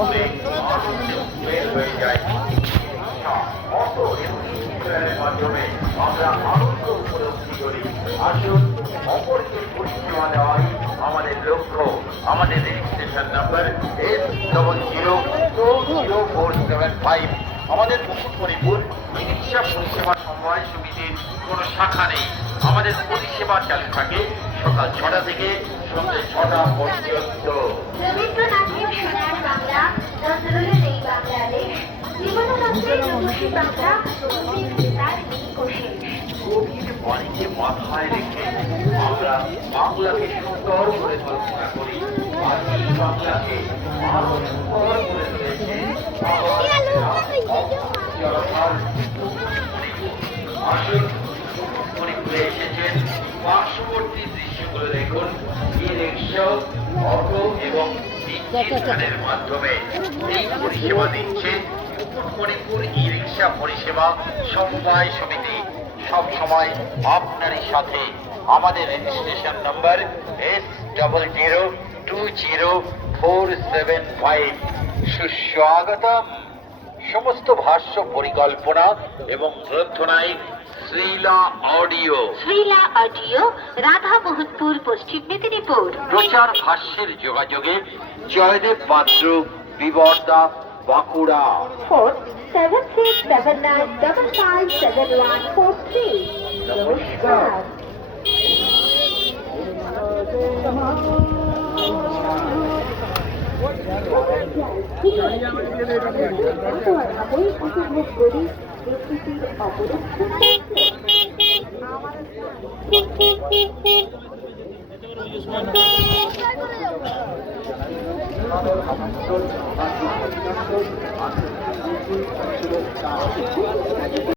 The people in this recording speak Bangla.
ঘুরে বের হয়ে যায়। মাধ্যমে আমরা আনন্দ উপলব্ধি করি। আসুন অপরকে পরিষেবা দেওয়াই আমাদের লক্ষ্য। আমাদের রেজিস্ট্রেশন নাম্বার S00204775। আমাদের মুকুটমণিপুর চিকিৎসা পরিষেবা সমবায় সমিতির কোনো শাখা নেই। আমাদের পরিষেবা চালু থাকে সকাল 6টা থেকে সন্ধ্যে 6টা পর্যন্ত। রবীন্দ্রনাথের সোনার বাংলা, নজরুলের এই বাংলাদেশ, জীবনানন্দের রূপসী বাংলা, তার এই কোশেষ। গভীর বাণীকে মাথায় রেখে আমরা বাংলাকে সুন্দর করে কল্পনা করি। আর এই বাংলাকে আরো সুন্দর করে তুলেছে আসুন মণিপুরে এসেছেন। পার্শ্ববর্তী দৃশ্যগুলো দেখুন। ই রিক্সা, অটো এবং ভ্যানের মাধ্যমে এই পরিষেবা দিচ্ছে মণিপুর ই রিক্সা পরিষেবা সমবায় সমিতি। সব সময় আপনারই সাথে। আমাদের রেজিস্ট্রেশন নাম্বার S00204775। সুস্বাগতম। সমস্ত ভাষ্য পরিকল্পনা এবং গ্রন্থনায় শ্রীলা অডিও। শ্রীলা অডিও, রাধা মোহনপুর, পশ্চিম মেদিনীপুর। প্রচার ভাষ্যের যোগাযোগে জয়দেব পাত্র, বিবর্দা, বাঁকুড়া। ফোন 7679557143। নমস্কার। উপভোগ করি প্রকৃতির অপরূপ সৌন্দর্য।